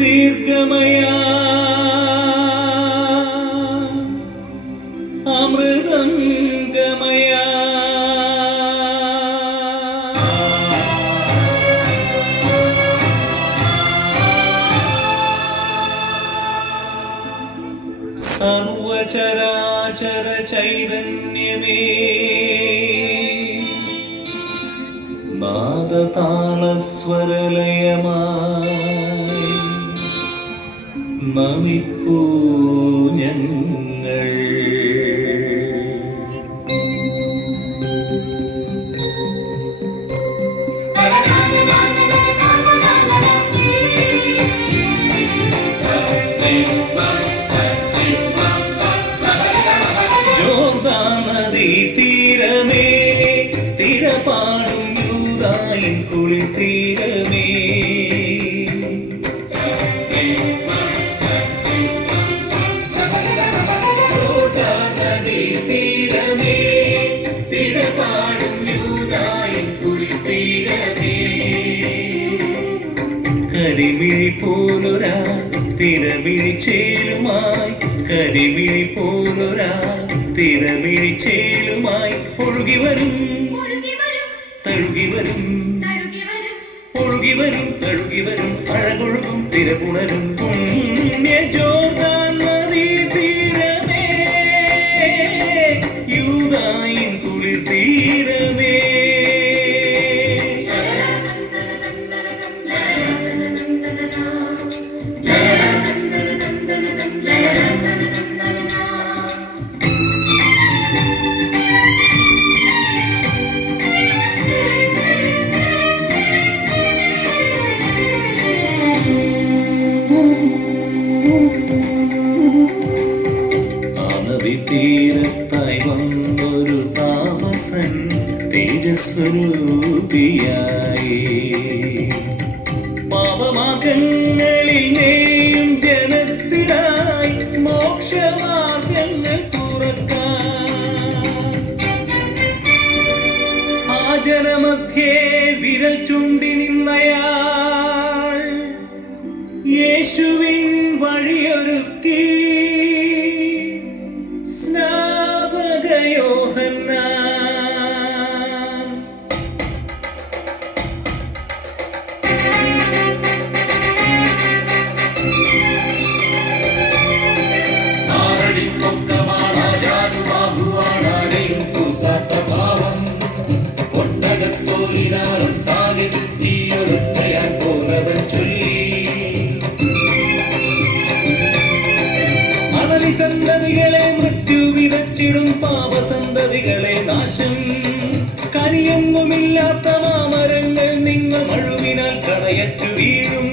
ദീർഘമയ അമൃതം ഗമയ സർവചരാചര ചൈതന്യമേ നാദതാളസ്വരലയമായി നമിപ്പൂ ഞങ്ങൾ. ജോർദാൻ നദീ തീരമേ തിരപാടും യൂദായിൻ കുളിർത്തീരമേ ജോർദാൻ നദീ തീരമേ തിരപാടും യൂദായിൻ കുളിർത്തീരമേ കരിമിഴി പോലൊരാ തിരമിഴിച്ചേലുമായി കരിമിഴി പോലൊരാ തിരമിഴിച്ചേലുമായി ഒഴുകി വരും തഴുകി വരും ഒഴുകി വരും തഴുകി വരും അഴകൊഴുകും തിരപുണരും പുണ്യ ജോർദാൻ നദീ തീരമേ യൂദായിൻ കുളിർ തീരമേ. തീരത്തായി വന്നൊരു താമസൻ തേജസ്വരൂപിയായി പാപമാർഗങ്ങളിൽ നേയും ജനത്തിനായി മോക്ഷമാർഗങ്ങൾ തുറക്കാൻ ആ ജനമധ്യേ വിരൽ ചൂണ്ടി നിന്നയാൾ യേശുവിൻ വഴിയൊരുക്കി. സന്തതികളെ മൃത്യു വിതച്ചിടും പാപസന്തതികളെ നാശം കനിയൊന്നുമില്ലാത്ത മാമരങ്ങൾ നിങ്ങൾ മഴുവിനാൽ കടയറ്റു വീഴും.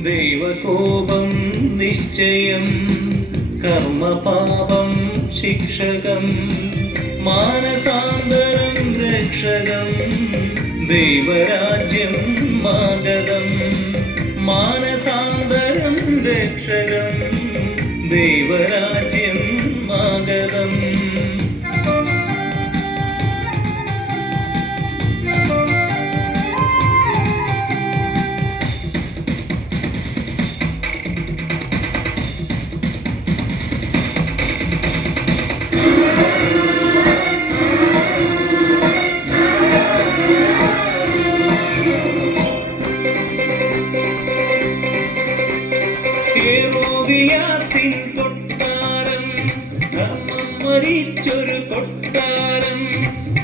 ദൈവകോപം നിശ്ചയം കർമ്മപാപം ശിക്ഷകം മാനസാന്തരം രക്ഷകം ദൈവരാജ്യം മാഗതം മാനസാന്തരം രക്ഷകം ദൈവരാജ്യം മാഗതം. ഹെരോദിയാസിൻ കൊട്ടാരം ധർമ്മം മരിച്ചൊരു കൊട്ടാരം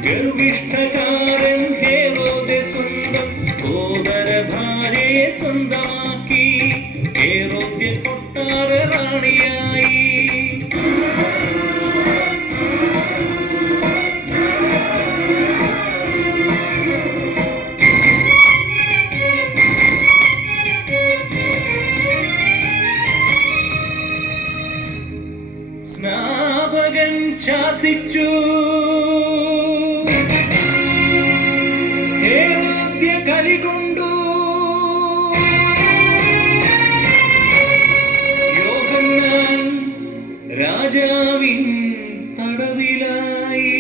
ഗർവിഷ്ഠകാരൻ ഹെരോദെ സ്വന്തം സോദര ഭാര്യയെ സ്വന്തമാക്കി ഹെരോദ്യ കൊട്ടാര റാണിയായി. സ്നാപകൻ ശാസിച്ചു ഹെരോദ്യ കലികൊണ്ടു യോഹന്നാൻ രാജാവിൻ തടവിലായി.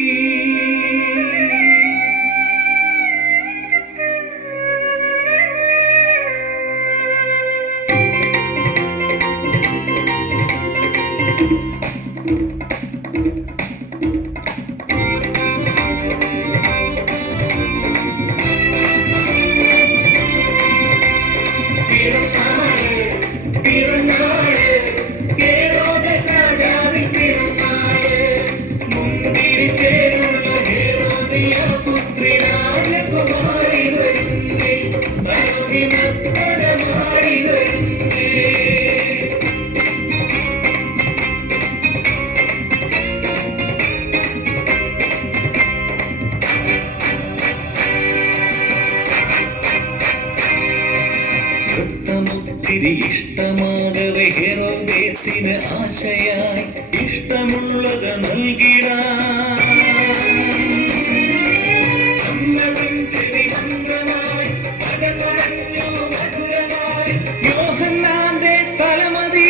ഒത്തിരി ഇഷ്ടമാകവെ ഹെറോദേസിന് ആശയായി ഇഷ്ടമുള്ളത് നൽകിടാൻ. യോഹന്നാന്റെ തലമതി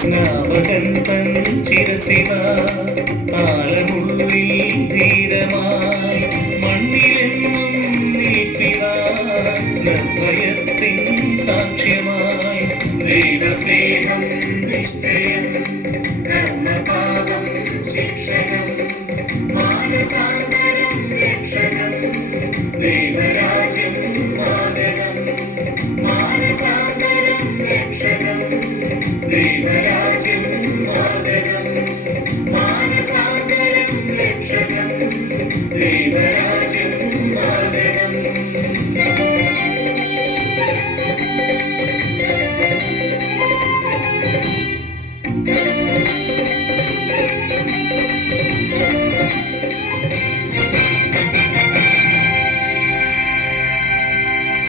സ്നാപകൻ തൻ ചിരസിന താലമുള്ളിൽ ധീരമായി മണ്ണിലെന്നും നീട്ടിടാൻ നിർഭയത്തിൻ സാക്ഷ്യമായി ദൈവസ്നേഹം നിശ്ചയ